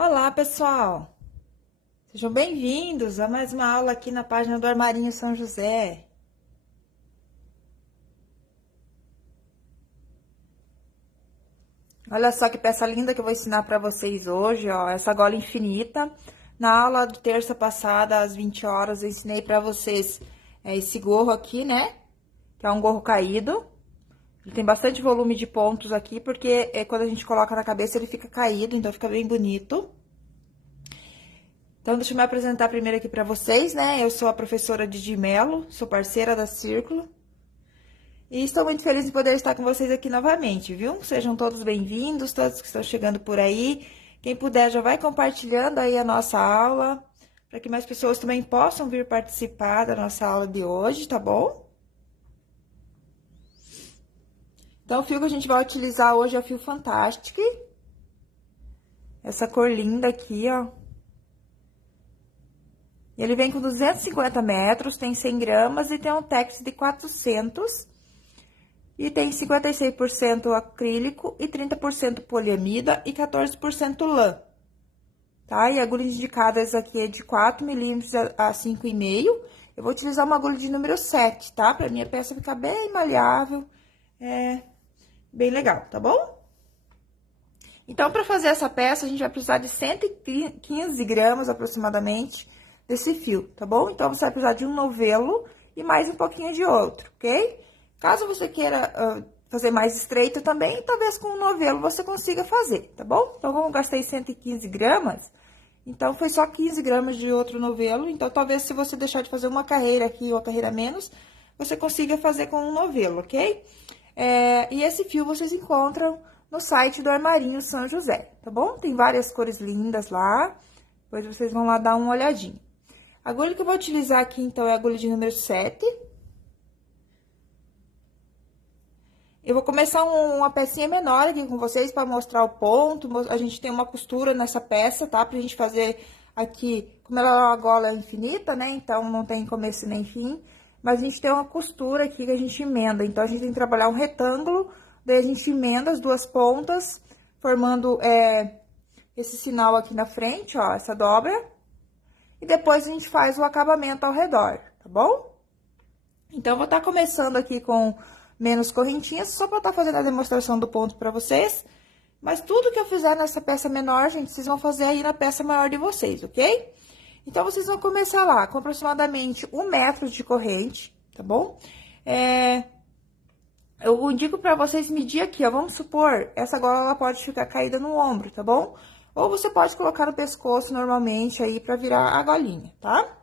Olá, pessoal! Sejam bem-vindos a mais uma aula aqui na página do Armarinho São José. Olha só que peça linda que eu vou ensinar para vocês hoje, ó, essa gola infinita. Na aula de terça passada, às 20 horas, eu ensinei para vocês esse gorro aqui, né? Que é um gorro caído. Ele tem bastante volume de pontos aqui, porque quando a gente coloca na cabeça ele fica caído, então fica bem bonito. Então, deixa eu me apresentar primeiro aqui para vocês, né? Eu sou a professora Didi Mello, sou parceira da Círculo. E estou muito feliz em poder estar com vocês aqui novamente, viu? Sejam todos bem-vindos, todos que estão chegando por aí. Quem puder já vai compartilhando aí a nossa aula, para que mais pessoas também possam vir participar da nossa aula de hoje, tá bom? Então, o fio que a gente vai utilizar hoje é o fio Fantastic. Essa cor linda aqui, ó. Ele vem com 250 metros, tem 100 gramas e tem um tex de 400. E tem 56% acrílico e 30% poliamida e 14% lã. Tá? E agulhas indicadas aqui é de 4 milímetros a 5,5. Eu vou utilizar uma agulha de número 7, tá? Pra minha peça ficar bem maleável, bem legal, tá bom? Então, pra fazer essa peça, a gente vai precisar de 115 gramas aproximadamente desse fio, tá bom? Então, você vai precisar de um novelo e mais um pouquinho de outro, ok? Caso você queira fazer mais estreito também, talvez com um novelo você consiga fazer, tá bom? Então, como eu gastei 115 gramas, então foi só 15 gramas de outro novelo. Então, talvez se você deixar de fazer uma carreira aqui ou uma carreira menos, você consiga fazer com um novelo, ok? E esse fio vocês encontram no site do Armarinho São José, tá bom? Tem várias cores lindas lá, depois vocês vão lá dar uma olhadinha. A agulha que eu vou utilizar aqui, então, é a agulha de número 7. Eu vou começar uma pecinha menor aqui com vocês para mostrar o ponto. A gente tem uma costura nessa peça, tá? Pra gente fazer aqui, como ela é uma gola infinita, né? Então, não tem começo nem fim. Mas a gente tem uma costura aqui que a gente emenda. Então, a gente tem que trabalhar um retângulo, daí a gente emenda as duas pontas, formando esse sinal aqui na frente, ó, essa dobra. E depois a gente faz o acabamento ao redor, tá bom? Então, eu vou estar começando aqui com menos correntinhas, só para estar fazendo a demonstração do ponto para vocês. Mas tudo que eu fizer nessa peça menor, gente, vocês vão fazer aí na peça maior de vocês, ok? Então, vocês vão começar lá com aproximadamente 1 metro de corrente, tá bom? Eu indico para vocês medir aqui, ó, vamos supor, essa gola ela pode ficar caída no ombro, tá bom? Ou você pode colocar no pescoço normalmente aí pra virar a golinha, tá?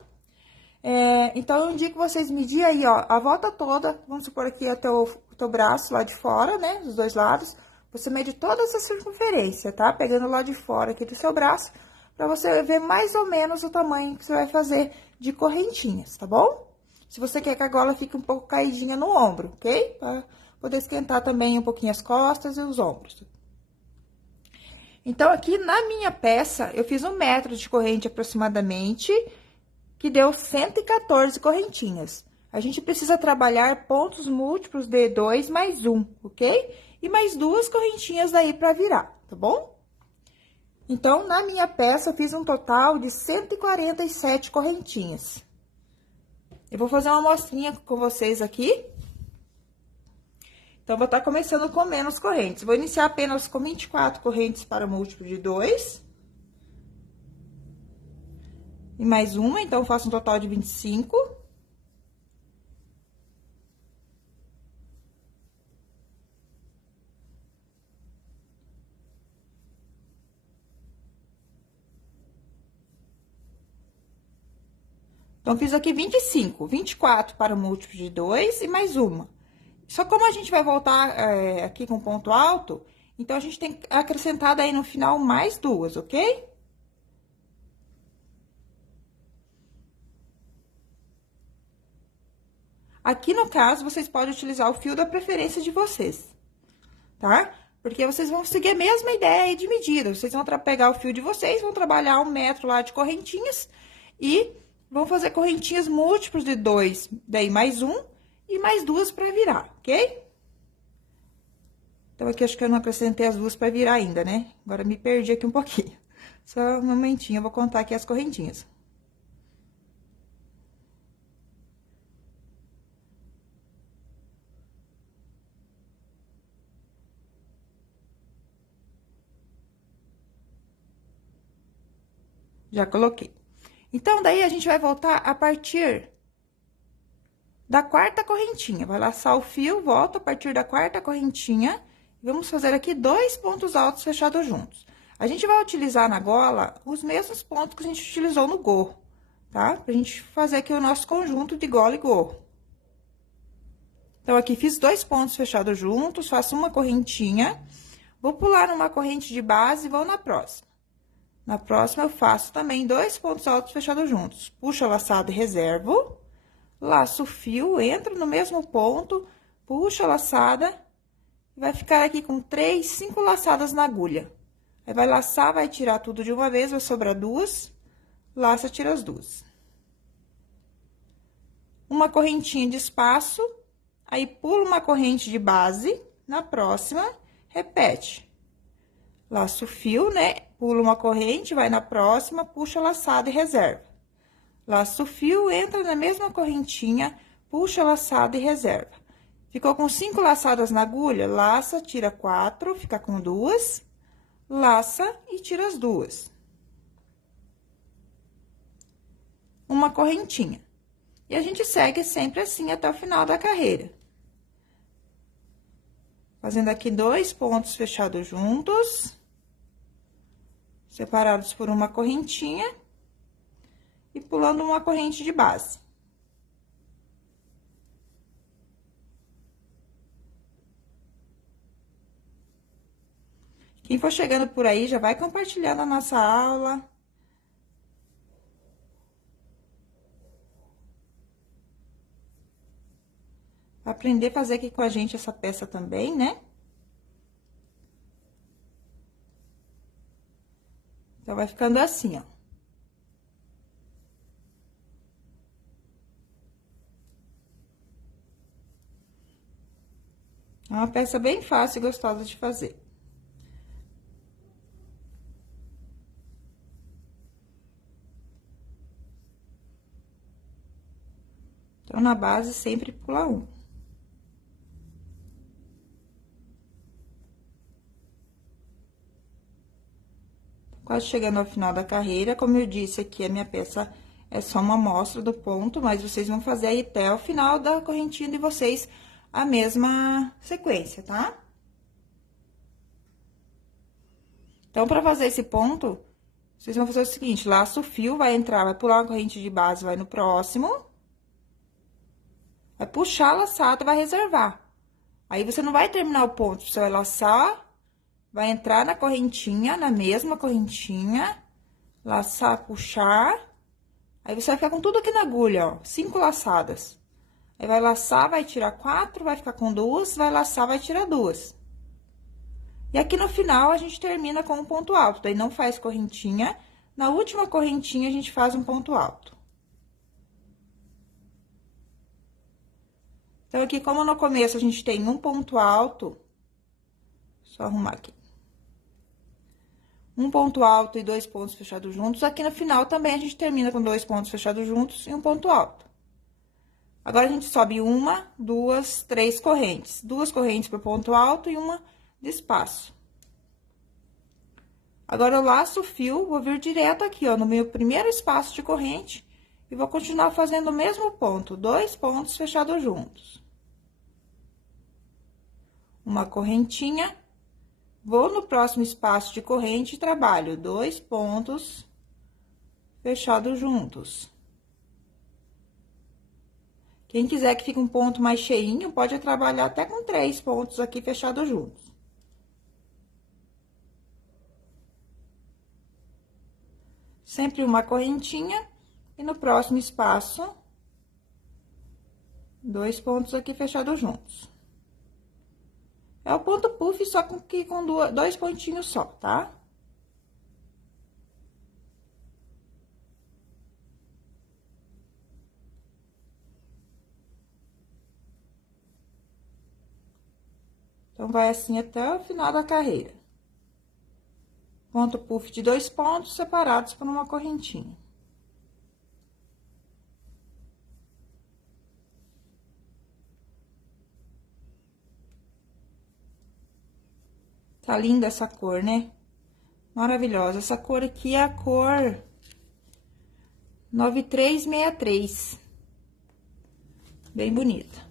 Então, eu indico vocês medir aí, ó, a volta toda, vamos supor aqui até o teu braço lá de fora, né, dos dois lados. Você mede toda essa circunferência, tá? Pegando lá de fora aqui do seu braço, pra você ver mais ou menos o tamanho que você vai fazer de correntinhas, tá bom? Se você quer que a gola fique um pouco caidinha no ombro, ok? Pra poder esquentar também um pouquinho as costas e os ombros. Então, aqui na minha peça, eu fiz 1 metro de corrente aproximadamente, que deu 114 correntinhas. A gente precisa trabalhar pontos múltiplos de 2 mais 1, ok? E mais 2 correntinhas daí pra virar, tá bom? Então, na minha peça, eu fiz um total de 147 correntinhas. Eu vou fazer uma amostrinha com vocês aqui. Então, vou estar começando com menos correntes. Vou iniciar apenas com 24 correntes para o múltiplo de 2. E mais uma, então, eu faço um total de 25. Então, fiz aqui 25, 24 para o múltiplo de 2 e mais uma. Só como a gente vai voltar aqui com ponto alto, então, a gente tem que acrescentar daí no final mais 2, ok? Aqui, no caso, vocês podem utilizar o fio da preferência de vocês, tá? Porque vocês vão seguir a mesma ideia de medida. Vocês vão pegar o fio de vocês, vão trabalhar 1 metro lá de correntinhas e vão fazer correntinhas múltiplos de 2, daí mais 1 e mais 2 para virar, ok? Então, aqui acho que eu não acrescentei as 2 para virar ainda, né? Agora, me perdi aqui um pouquinho. Só um momentinho, eu vou contar aqui as correntinhas. Já coloquei. Então, daí, a gente vai voltar a partir da quarta correntinha. Vai laçar o fio, volta a partir da quarta correntinha. Vamos fazer aqui 2 pontos altos fechados juntos. A gente vai utilizar na gola os mesmos pontos que a gente utilizou no gorro, tá? Pra gente fazer aqui o nosso conjunto de gola e gorro. Então, aqui fiz 2 pontos fechados juntos, faço uma correntinha, vou pular numa corrente de base e vou na próxima. Na próxima, eu faço também 2 pontos altos fechados juntos. Puxo a laçada e reservo, laço o fio, entro no mesmo ponto, puxo a laçada, e vai ficar aqui com 3, 5 laçadas na agulha. Aí, vai laçar, vai tirar tudo de uma vez, vai sobrar 2, laça, tira as 2. Uma correntinha de espaço, aí pulo uma corrente de base, na próxima, repete. Laço o fio, né? Pulo uma corrente, vai na próxima, puxa a laçada e reserva. Laço o fio, entra na mesma correntinha, puxa a laçada e reserva. Ficou com 5 laçadas na agulha, laça, tira 4, fica com 2, laça e tira as 2. Uma correntinha. E a gente segue sempre assim até o final da carreira. Fazendo aqui 2 pontos fechados juntos, separados por uma correntinha, e pulando uma corrente de base. Quem for chegando por aí, já vai compartilhando a nossa aula. Aprender a fazer aqui com a gente essa peça também, né? Então, vai ficando assim, ó. É uma peça bem fácil e gostosa de fazer. Então, na base, sempre pula um. Quase chegando ao final da carreira, como eu disse aqui, a minha peça é só uma amostra do ponto, mas vocês vão fazer aí até o final da correntinha de vocês a mesma sequência, tá? Então, pra fazer esse ponto, vocês vão fazer o seguinte, laço o fio, vai entrar, vai pular uma corrente de base, vai no próximo. Vai puxar a laçada, vai reservar. Aí, você não vai terminar o ponto, você vai laçar, vai entrar na correntinha, na mesma correntinha, laçar, puxar. Aí, você vai ficar com tudo aqui na agulha, ó, 5 laçadas. Aí, vai laçar, vai tirar 4, vai ficar com 2, vai laçar, vai tirar 2. E aqui no final, a gente termina com um ponto alto, daí não faz correntinha. Na última correntinha, a gente faz um ponto alto. Então, aqui, como no começo a gente tem um ponto alto, só arrumar aqui. Um ponto alto e 2 pontos fechados juntos. Aqui no final também a gente termina com 2 pontos fechados juntos e um ponto alto. Agora, a gente sobe 1, 2, 3 correntes. 2 correntes por ponto alto e uma de espaço. Agora, eu laço o fio, vou vir direto aqui, ó, no meu primeiro espaço de corrente, e vou continuar fazendo o mesmo ponto, 2 pontos fechados juntos. Uma correntinha, vou no próximo espaço de corrente e trabalho 2 pontos fechados juntos. Quem quiser que fique um ponto mais cheinho, pode trabalhar até com 3 pontos aqui fechados juntos. Sempre uma correntinha e no próximo espaço, 2 pontos aqui fechados juntos. É o ponto puff, só com 2 pontinhos só, tá? Então, vai assim até o final da carreira. Ponto puff de 2 pontos separados por uma correntinha. Tá linda essa cor, né? Maravilhosa. Essa cor aqui é a cor 9363. Bem bonita.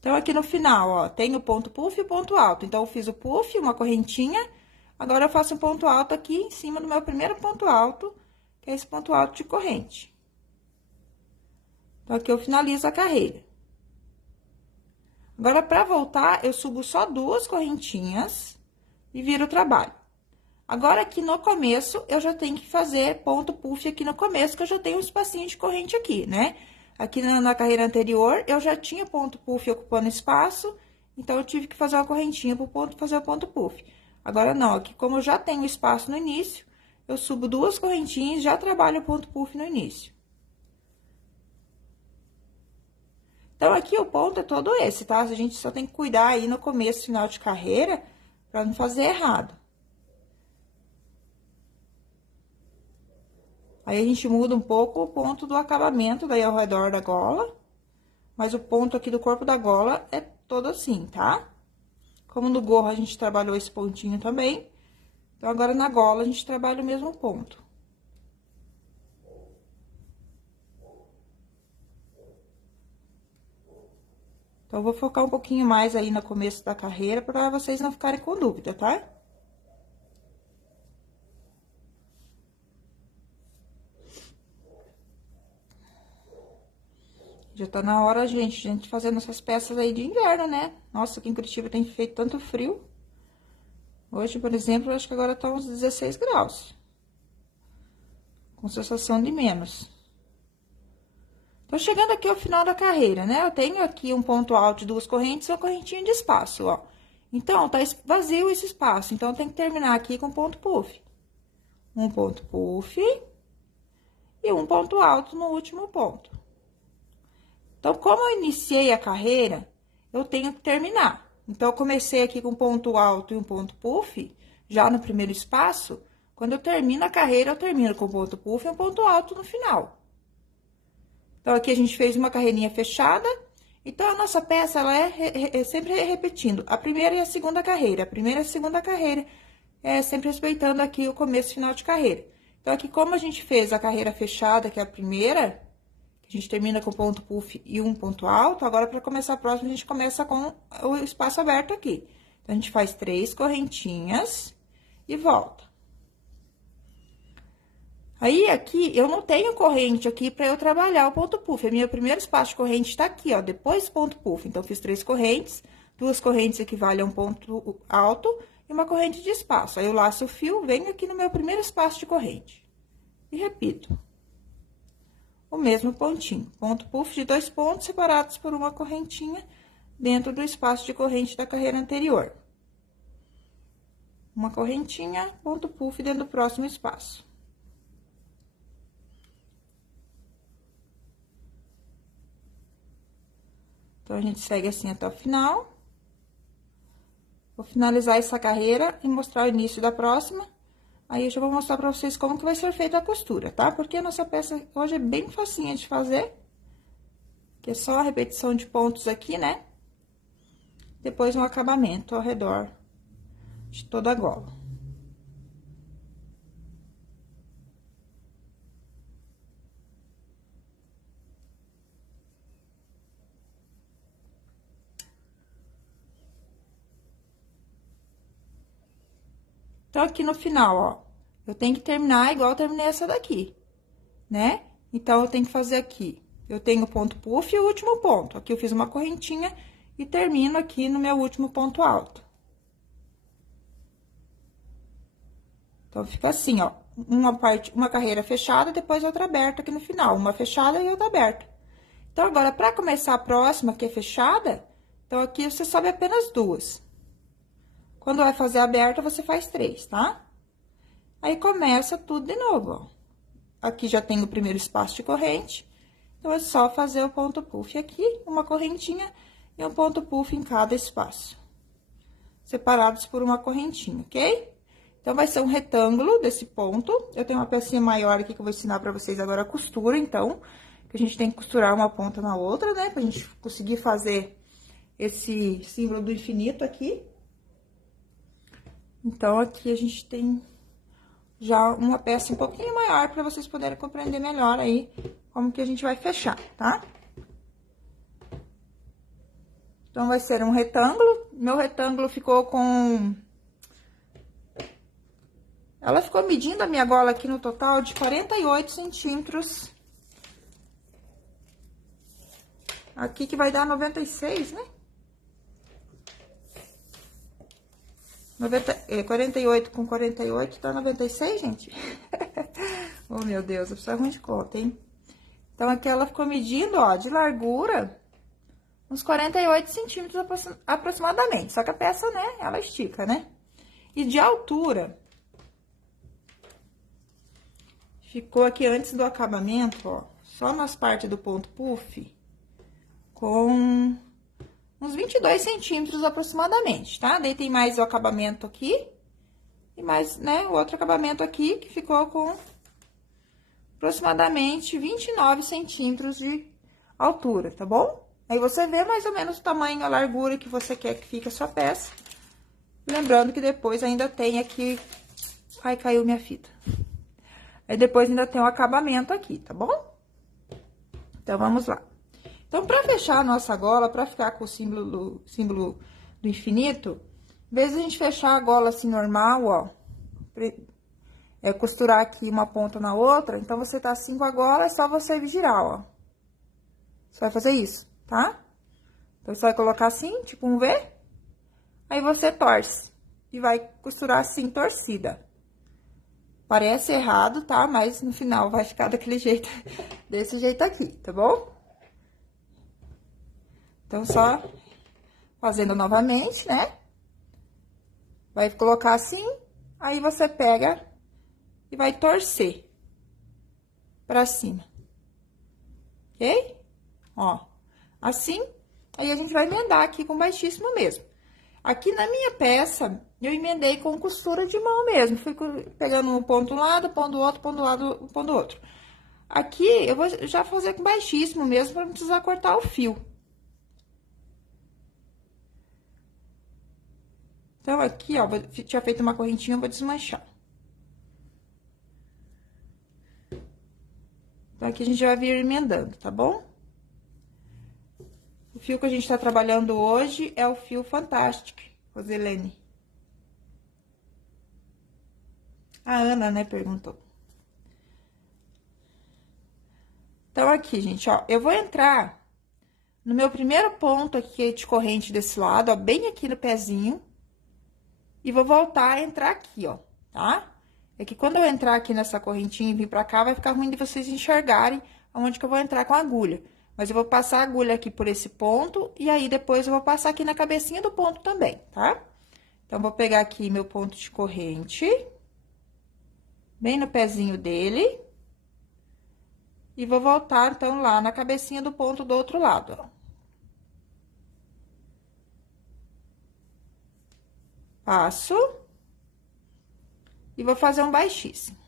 Então, aqui no final, ó, tem o ponto puff e o ponto alto. Então, eu fiz o puff, uma correntinha. Agora, eu faço um ponto alto aqui em cima do meu primeiro ponto alto, que é esse ponto alto de corrente. Então, aqui eu finalizo a carreira. Agora, pra voltar, eu subo só 2 correntinhas e viro o trabalho. Agora, aqui no começo, eu já tenho que fazer ponto puff aqui no começo, que eu já tenho um espacinho de corrente aqui, né? Aqui na carreira anterior, eu já tinha ponto puff ocupando espaço, então, eu tive que fazer uma correntinha pro ponto, fazer o ponto puff. Agora, não, aqui como eu já tenho espaço no início, eu subo 2 correntinhas e já trabalho o ponto puff no início. Então, aqui o ponto é todo esse, tá? A gente só tem que cuidar aí no começo, final de carreira, pra não fazer errado. Aí, a gente muda um pouco o ponto do acabamento daí ao redor da gola, mas o ponto aqui do corpo da gola é todo assim, tá? Como no gorro a gente trabalhou esse pontinho também, então, agora na gola a gente trabalha o mesmo ponto. Então, eu vou focar um pouquinho mais aí no começo da carreira, para vocês não ficarem com dúvida, tá? Já tá na hora, gente fazendo essas peças aí de inverno, né? Nossa, aqui em Curitiba tem feito tanto frio. Hoje, por exemplo, acho que agora tá uns 16 graus. Com sensação de menos. Tô chegando aqui ao final da carreira, né? Eu tenho aqui um ponto alto de 2 correntes e uma correntinha de espaço, ó. Então, tá vazio esse espaço, então, eu tenho que terminar aqui com ponto puff. Um ponto puff e um ponto alto no último ponto. Então, como eu iniciei a carreira, eu tenho que terminar. Então, eu comecei aqui com um ponto alto e um ponto puff, já no primeiro espaço. Quando eu termino a carreira, eu termino com ponto puff e um ponto alto no final. Então, aqui a gente fez uma carreirinha fechada. Então, a nossa peça, ela é sempre repetindo a primeira e a segunda carreira. A primeira e a segunda carreira, sempre respeitando aqui o começo e final de carreira. Então, aqui, como a gente fez a carreira fechada, que é a primeira, a gente termina com ponto puff e um ponto alto, agora, para começar a próxima, a gente começa com o espaço aberto aqui. Então, a gente faz 3 correntinhas e volta. Aí, aqui, eu não tenho corrente aqui para eu trabalhar o ponto puff. O meu primeiro espaço de corrente tá aqui, ó, depois do ponto puff. Então, eu fiz 3 correntes, 2 correntes equivalem a um ponto alto e uma corrente de espaço. Aí, eu laço o fio, venho aqui no meu primeiro espaço de corrente. E repito. O mesmo pontinho. Ponto puff de 2 pontos separados por uma correntinha dentro do espaço de corrente da carreira anterior. Uma correntinha, ponto puff dentro do próximo espaço. Então, a gente segue assim até o final. Vou finalizar essa carreira e mostrar o início da próxima. Aí, eu já vou mostrar pra vocês como que vai ser feita a costura, tá? Porque a nossa peça hoje é bem facinha de fazer. Que é só a repetição de pontos aqui, né? Depois, um acabamento ao redor de toda a gola. Então, aqui no final, ó, eu tenho que terminar igual eu terminei essa daqui, né? Então, eu tenho que fazer aqui, eu tenho o ponto puff e o último ponto. Aqui eu fiz uma correntinha e termino aqui no meu último ponto alto. Então, fica assim, ó, uma carreira fechada, depois outra aberta aqui no final, uma fechada e outra aberta. Então, agora, pra começar a próxima, que é fechada, então, aqui você sobe apenas 2. Quando vai fazer aberta, você faz 3, tá? Aí, começa tudo de novo, ó. Aqui já tem o primeiro espaço de corrente, então, é só fazer o ponto puff aqui, uma correntinha e um ponto puff em cada espaço, separados por uma correntinha, ok? Então, vai ser um retângulo desse ponto. Eu tenho uma pecinha maior aqui que eu vou ensinar pra vocês agora a costura, então, que a gente tem que costurar uma ponta na outra, né? Pra gente conseguir fazer esse símbolo do infinito aqui. Então, aqui a gente tem já uma peça um pouquinho maior pra vocês poderem compreender melhor aí como que a gente vai fechar, tá? Então, vai ser um retângulo. Meu retângulo ficou com... Ela ficou medindo a minha gola aqui no total de 48 centímetros. Aqui que vai dar 96, né? 48 com 48 dá 96, gente? Oh, meu Deus, eu preciso ruim de conta, hein? Então, aqui ela ficou medindo, ó, de largura, uns 48 centímetros aproximadamente. Só que a peça, né, ela estica, né? E de altura... Ficou aqui antes do acabamento, ó, só nas partes do ponto puff, com uns 22 centímetros aproximadamente, tá? Daí tem mais o acabamento aqui, e mais, né, o outro acabamento aqui, que ficou com aproximadamente 29 centímetros de altura, tá bom? Aí, você vê mais ou menos o tamanho, a largura que você quer que fique a sua peça. Lembrando que depois ainda tem aqui... Ai, caiu minha fita. Aí, depois ainda tem o acabamento aqui, tá bom? Então, vamos lá. Então, pra fechar a nossa gola, pra ficar com o símbolo do infinito, em vez de a gente fechar a gola assim normal, ó, costurar aqui uma ponta na outra, então, você tá assim com a gola, é só você girar, ó. Você vai fazer isso, tá? Então, você vai colocar assim, tipo um V, aí você torce e vai costurar assim, torcida. Parece errado, tá? Mas no final vai ficar daquele jeito, desse jeito aqui, tá bom? Então, só fazendo novamente, né? Vai colocar assim, aí você pega e vai torcer pra cima. Ok? Ó, assim, aí a gente vai emendar aqui com baixíssimo mesmo. Aqui na minha peça, eu emendei com costura de mão mesmo. Fui pegando um ponto de um lado, ponto do outro, ponto do lado, ponto do outro. Aqui, eu vou já fazer com baixíssimo mesmo, pra não precisar cortar o fio. Então, aqui, ó, tinha feito uma correntinha, eu vou desmanchar. Então, aqui a gente vai vir emendando, tá bom? O fio que a gente tá trabalhando hoje é o fio Fantastic, Roselene. A Ana, né, perguntou. Então, aqui, gente, ó, eu vou entrar no meu primeiro ponto aqui de corrente desse lado, ó, bem aqui no pezinho. E vou voltar a entrar aqui, ó, tá? É que quando eu entrar aqui nessa correntinha e vir pra cá, vai ficar ruim de vocês enxergarem aonde que eu vou entrar com a agulha. Mas eu vou passar a agulha aqui por esse ponto, e aí depois eu vou passar aqui na cabecinha do ponto também, tá? Então, vou pegar aqui meu ponto de corrente, bem no pezinho dele, e vou voltar, então, lá na cabecinha do ponto do outro lado, ó. Passo, e vou fazer um baixíssimo.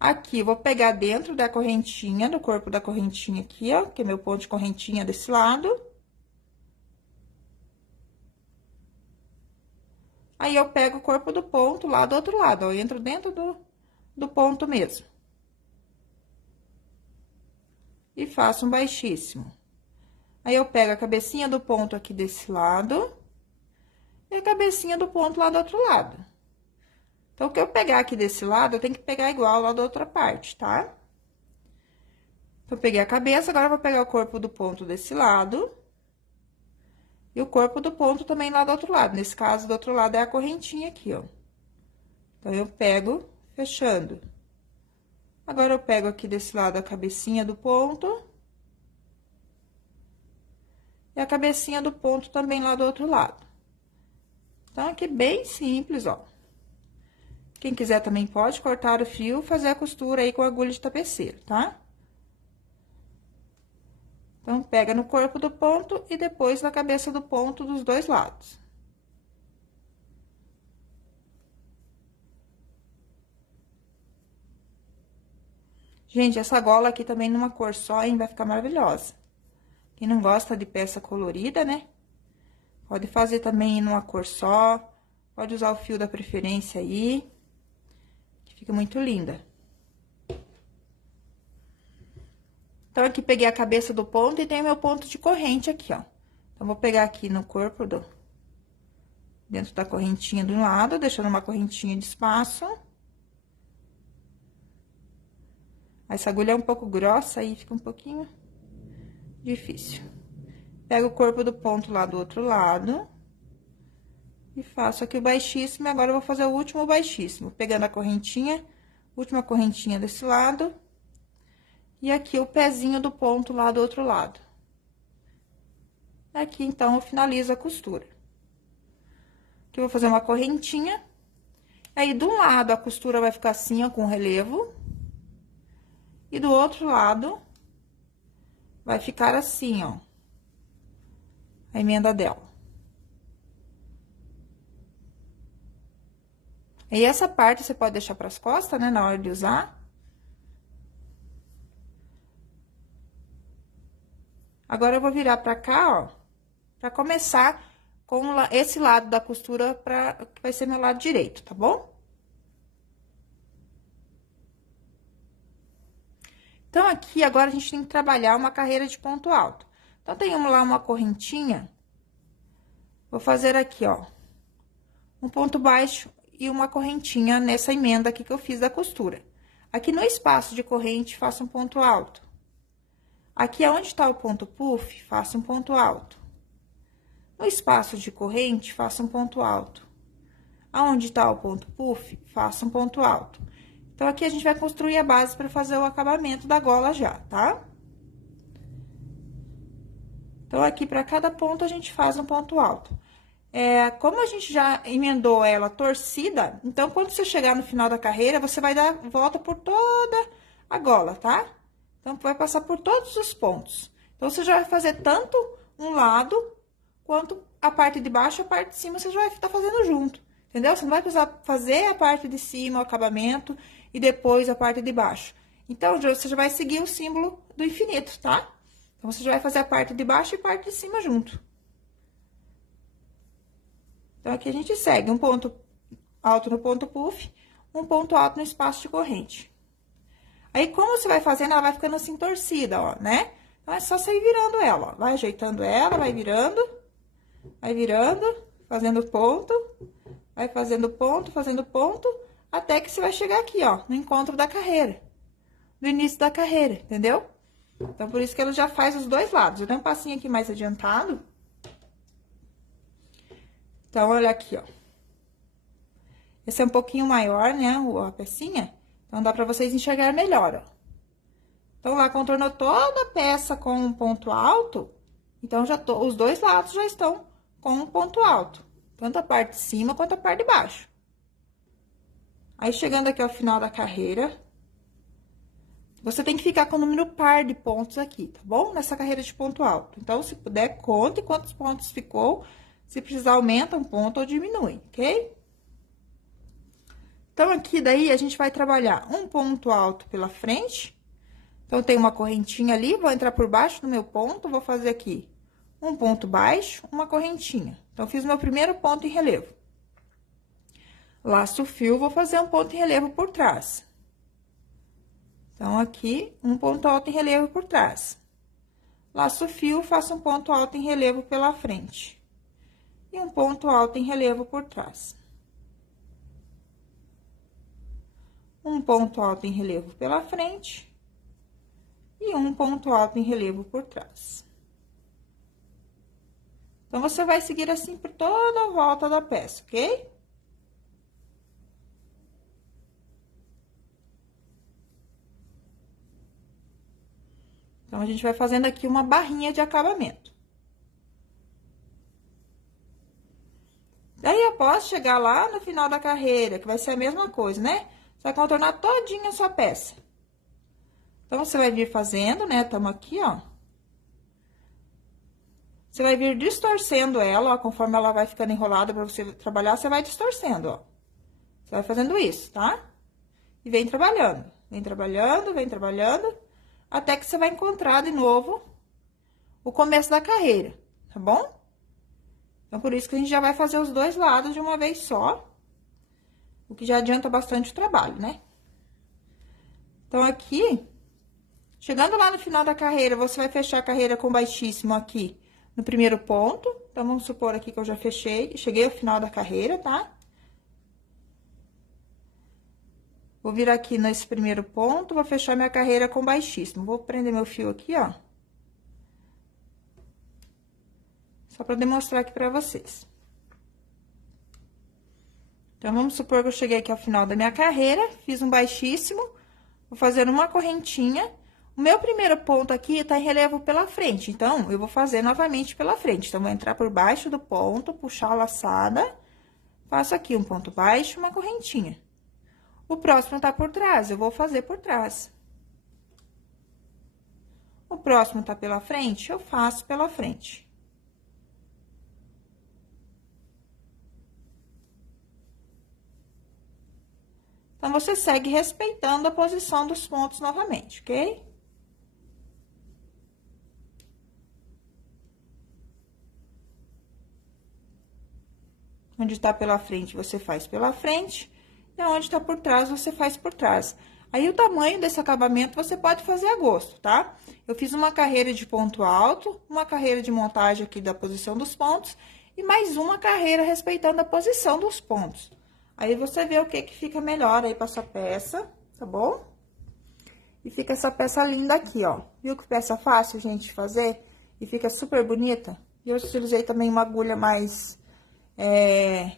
Aqui, vou pegar dentro da correntinha, do corpo da correntinha aqui, ó, que é meu ponto de correntinha desse lado. Aí, eu pego o corpo do ponto lá do outro lado, ó, eu entro dentro do ponto mesmo. E faço um baixíssimo. Aí, eu pego a cabecinha do ponto aqui desse lado, e a cabecinha do ponto lá do outro lado. Então, o que eu pegar aqui desse lado, eu tenho que pegar igual lá da outra parte, tá? Então, eu peguei a cabeça, agora eu vou pegar o corpo do ponto desse lado. E o corpo do ponto também lá do outro lado. Nesse caso, do outro lado é a correntinha aqui, ó. Então, eu pego, fechando. Agora, eu pego aqui desse lado a cabecinha do ponto. E a cabecinha do ponto também lá do outro lado. Então, aqui bem simples, ó. Quem quiser também pode cortar o fio e fazer a costura aí com agulha de tapeceiro, tá? Então, pega no corpo do ponto e depois na cabeça do ponto dos dois lados. Gente, essa gola aqui também numa cor só, hein? Vai ficar maravilhosa. Quem não gosta de peça colorida, né? Pode fazer também numa cor só. Pode usar o fio da preferência aí. Que fica muito linda. Então, aqui peguei a cabeça do ponto e tem meu ponto de corrente aqui, ó. Então, vou pegar aqui no corpo dentro da correntinha de um lado, deixando uma correntinha de espaço. Essa agulha é um pouco grossa, aí fica um pouquinho difícil. Pego o corpo do ponto lá do outro lado. E faço aqui o baixíssimo, e agora eu vou fazer o último baixíssimo. Pegando a correntinha, última correntinha desse lado. E aqui o pezinho do ponto lá do outro lado. Aqui, então, eu finalizo a costura. Aqui eu vou fazer uma correntinha. Aí, do lado, a costura vai ficar assim, ó, com relevo. E do outro lado, vai ficar assim, ó, a emenda dela. E essa parte você pode deixar pras costas, né, na hora de usar. Agora, eu vou virar pra cá, ó, pra começar com esse lado da costura, que vai ser meu lado direito, tá bom? Então, aqui, agora, a gente tem que trabalhar uma carreira de ponto alto. Então, tem lá uma correntinha. Vou fazer aqui, ó, um ponto baixo e uma correntinha nessa emenda aqui que eu fiz da costura. Aqui no espaço de corrente, faço um ponto alto. Aqui onde tá o ponto puff, faço um ponto alto. No espaço de corrente, faço um ponto alto. Aonde tá o ponto puff, faço um ponto alto. Então, aqui a gente vai construir a base para fazer o acabamento da gola já, tá? Então, aqui para cada ponto a gente faz um ponto alto. Como a gente já emendou ela torcida, então, quando você chegar no final da carreira, você vai dar volta por toda a gola, tá? Então, vai passar por todos os pontos. Então, você já vai fazer tanto um lado, quanto a parte de baixo e a parte de cima, você já vai estar fazendo junto, entendeu? Você não vai precisar fazer a parte de cima, o acabamento, e depois a parte de baixo. Então, você já vai seguir o símbolo do infinito, tá? Então, você já vai fazer a parte de baixo e a parte de cima junto. Então, aqui a gente segue um ponto alto no ponto puff, um ponto alto no espaço de corrente. Aí, como você vai fazendo, ela vai ficando assim torcida, ó, né? Então, é só você ir virando ela, ó. Vai ajeitando ela, vai virando, fazendo ponto, vai fazendo ponto, até que você vai chegar aqui, ó, no encontro da carreira, do início da carreira, entendeu? Então, por isso que ela já faz os dois lados. Eu dei um passinho aqui mais adiantado. Então, olha aqui, ó. Esse é um pouquinho maior, né, a pecinha. Então, dá pra vocês enxergarem melhor, ó. Então, lá contornou toda a peça com um ponto alto. Então, os dois lados já estão com um ponto alto. Tanto a parte de cima quanto a parte de baixo. Aí, chegando aqui ao final da carreira, você tem que ficar com o número par de pontos aqui, tá bom? Nessa carreira de ponto alto. Então, se puder, conte quantos pontos ficou. Se precisar, aumenta um ponto ou diminui, ok? Então, aqui, daí, a gente vai trabalhar um ponto alto pela frente. Então, tem uma correntinha ali, vou entrar por baixo do meu ponto, vou fazer aqui um ponto baixo, uma correntinha. Então, fiz meu primeiro ponto em relevo. Laço o fio, vou fazer um ponto em relevo por trás. Então, aqui, um ponto alto em relevo por trás. Laço o fio, faço um ponto alto em relevo pela frente. E um ponto alto em relevo por trás. Um ponto alto em relevo pela frente. E um ponto alto em relevo por trás. Então, você vai seguir assim por toda a volta da peça, ok? Então, a gente vai fazendo aqui uma barrinha de acabamento. Daí, após chegar lá no final da carreira, que vai ser a mesma coisa, né? Você vai contornar todinha a sua peça. Então, você vai vir fazendo, né? Tamo aqui, ó. Você vai vir distorcendo ela, ó, conforme ela vai ficando enrolada pra você trabalhar, você vai distorcendo, ó. Você vai fazendo isso, tá? E vem trabalhando, até que você vai encontrar de novo o começo da carreira, tá bom? Então, por isso que a gente já vai fazer os dois lados de uma vez só, o que já adianta bastante o trabalho, né? Então, aqui, chegando lá no final da carreira, você vai fechar a carreira com baixíssimo aqui no primeiro ponto. Então, vamos supor aqui que eu já fechei, cheguei ao final da carreira, tá? Vou vir aqui nesse primeiro ponto, vou fechar minha carreira com baixíssimo. Vou prender meu fio aqui, ó. Só pra demonstrar aqui pra vocês. Então, vamos supor que eu cheguei aqui ao final da minha carreira, fiz um baixíssimo, vou fazer uma correntinha. O meu primeiro ponto aqui tá em relevo pela frente, então, eu vou fazer novamente pela frente. Então, vou entrar por baixo do ponto, puxar a laçada, faço aqui um ponto baixo, uma correntinha. O próximo tá por trás, eu vou fazer por trás. O próximo tá pela frente, eu faço pela frente. Então, você segue respeitando a posição dos pontos novamente, ok? Onde tá pela frente, você faz pela frente. E onde tá por trás, você faz por trás. Aí, o tamanho desse acabamento, você pode fazer a gosto, tá? Eu fiz uma carreira de ponto alto, uma carreira de montagem aqui da posição dos pontos, e mais uma carreira respeitando a posição dos pontos. Aí, você vê o que fica melhor aí pra sua peça, tá bom? E fica essa peça linda aqui, ó. Viu que peça fácil, gente, de fazer? E fica super bonita. E eu utilizei também uma agulha mais...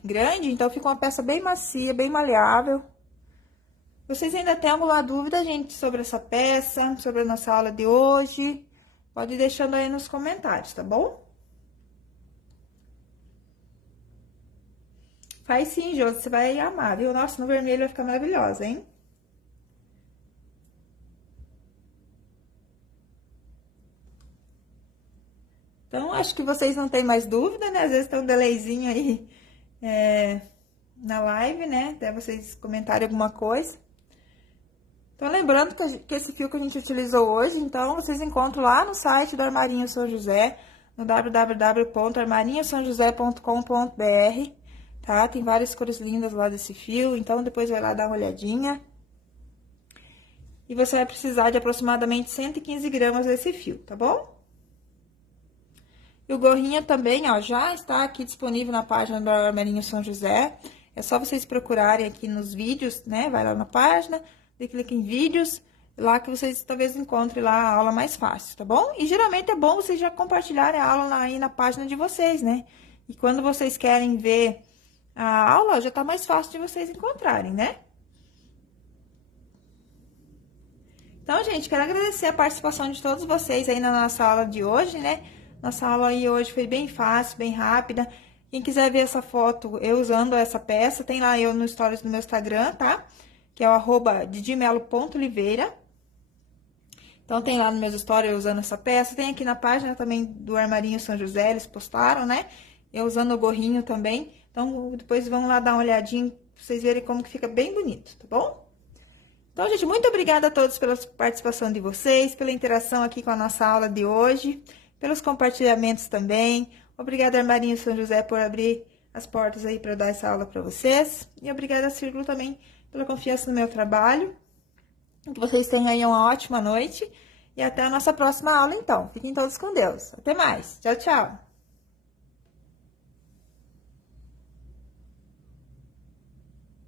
grande, então fica uma peça bem macia, bem maleável. Vocês ainda têm alguma dúvida, gente, sobre essa peça, sobre a nossa aula de hoje? Pode ir deixando aí nos comentários, tá bom? Faz sim, Jô, você vai amar, viu? Nossa, no vermelho vai ficar maravilhosa, hein? Então, acho que vocês não têm mais dúvida, né? Às vezes tem um delayzinho aí na live, né? Até vocês comentarem alguma coisa. Então, lembrando que esse fio que a gente utilizou hoje, então, vocês encontram lá no site do Armarinho São José, no www.armarinhosãojosé.com.br, tá? Tem várias cores lindas lá desse fio, então, depois vai lá dar uma olhadinha. E você vai precisar de aproximadamente 115 gramas desse fio, tá bom? E o gorrinho também, ó, já está aqui disponível na página do Armarinho São José. É só vocês procurarem aqui nos vídeos, né? Vai lá na página, clica em vídeos, lá que vocês talvez encontrem lá a aula mais fácil, tá bom? E geralmente é bom vocês já compartilharem a aula aí na página de vocês, né? E quando vocês querem ver a aula, já tá mais fácil de vocês encontrarem, né? Então, gente, quero agradecer a participação de todos vocês aí na nossa aula de hoje, né? Nossa aula aí hoje foi bem fácil, bem rápida. Quem quiser ver essa foto, eu usando essa peça, tem lá eu no stories do meu Instagram, tá? Que é o @didimelo.oliveira. Então, tem lá nos meus stories eu usando essa peça. Tem aqui na página também do Armarinho São José, eles postaram, né? Eu usando o gorrinho também. Então, depois vão lá dar uma olhadinha pra vocês verem como que fica bem bonito, tá bom? Então, gente, muito obrigada a todos pela participação de vocês, pela interação aqui com a nossa aula de hoje, pelos compartilhamentos também. Obrigada, Armarinho São José, por abrir as portas aí para dar essa aula para vocês. E obrigada, Círculo, também pela confiança no meu trabalho. Que vocês tenham aí uma ótima noite. E até a nossa próxima aula, então. Fiquem todos com Deus. Até mais. Tchau, tchau.